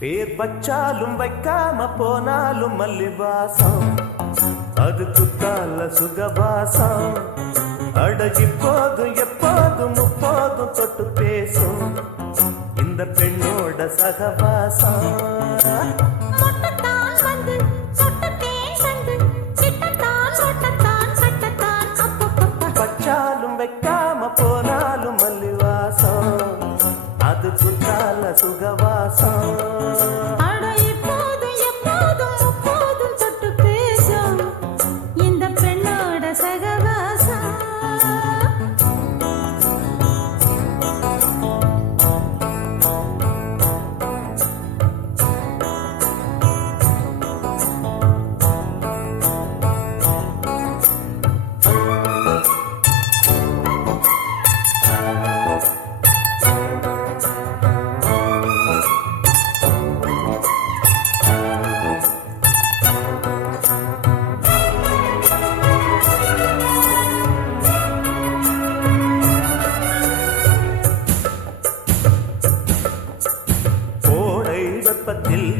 பேர் வச்சாலும் வைக்காம போனாலும் மல்லிவாசம் அது குத்தால சுகவாசம் அடகி போதும் எப்போதும் முப்போதும் தொட்டு பேசும் இந்த பெண்ணோட சகவாசம் வச்சாலும் வைக்காம போனாலும் மல்லிவாசம் அது குத்தால சுகவாசம்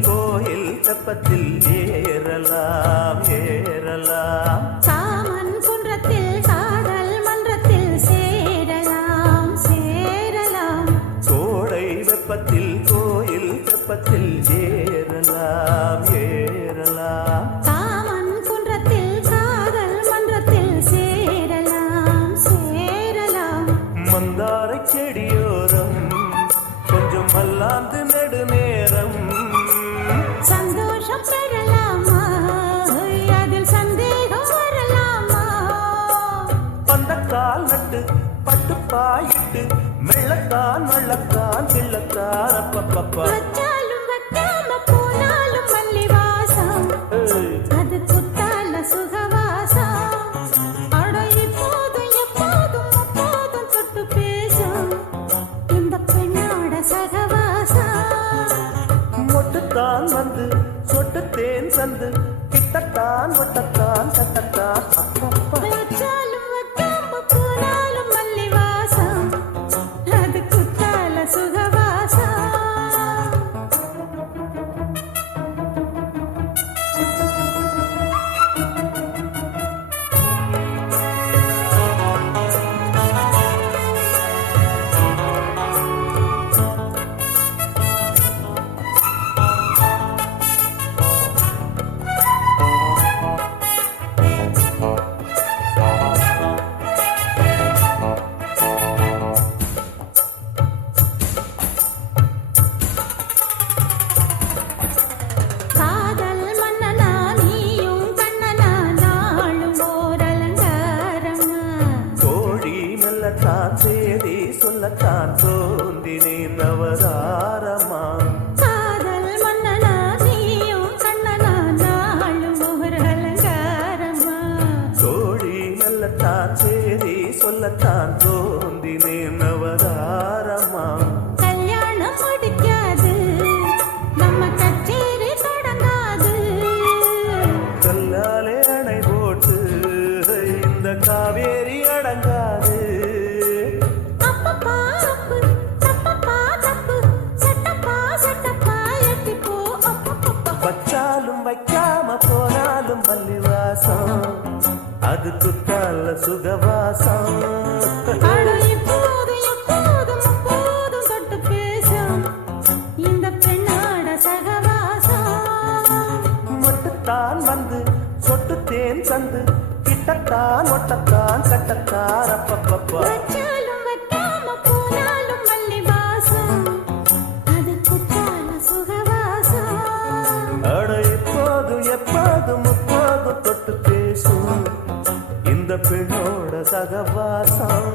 கோயில் தெப்பத்தில் ஏறலாம் ஏறலாம் காமன் குன்றத்தில் காதல் மன்றத்தில் சேரலாம் சேரலாம் கோடை வெப்பத்தில் கோயில் தெப்பத்தில் ஏறலாம் ஏறலாம் காமன் குன்றத்தில் காதல் மன்றத்தில் சேரலாம் சேரலாம் மந்தாரை செடியோரம் கொஞ்சம் மல்லாந்து நெடுநேரம் சந்தோஷம் பெறலாமா அதில் சந்தேகம் வரலாமா பந்தக்கால் நட்டு பட்டு பாயிட்டு மெள்ளத்தான் வள்ளத்தான் கிள்ளத்தான் அப்பப்பப்பா வச்சாலும் வைக்காம போனாலும் மல்லிவாசம் அது குத்தால சுகவாசம் அட இப்போதும் எப்போதும் அப்போதும் தொட்டு பேசும் இந்த பெண்ணோட சகவாசம் மொட்டுத்தான் வந்து சொட்டு தேன் சந்து கிட்டத்தான் ஒட்டத்தான் கட்டத்தான் வச்சாலும் வைக்காம போனாலும் மல்லிவாசம் அது குத்தால சுகவாசம் தான் சேதி சொல்லத்தான் தோன்றினேன் நவதாரமா காதல் மன்னனா நீயும் கண்ணனா நாளும் ஒரு அலங்காரமா தோழி நல்லத்தான் சேதி சொல்லத்தான் தோன்றினேன் நவதாரமா கல்யாணம் முடிக்காது நம்ம கச்சேரி தொடங்காது கல்லாலே அணை போட்டு இந்த காவேரி அடங்காது வச்சாலும் வைக்காம போனாலும் மல்லிவாசம் அது குத்தால சுகவாசம் இப்போதும் எப்போதும் அப்போதும் தொட்டு பேசும் இந்த பெண்ணோட சகவாசம் மொட்டுத்தான் வந்து சொட்டு தேன் சந்து கிட்டத்தான் ஒட்டத்தான் கட்டத்தான் அப்பப்பப்பா வச்சாலும் வைக்காம போனாலும் மல்லிவாசம் அது குத்தால சுகவாசம் அட இப்போதும் எப்போதும் முப்போதும் தொட்டு பேசும் இந்த பெண்ணோட சகவாசம்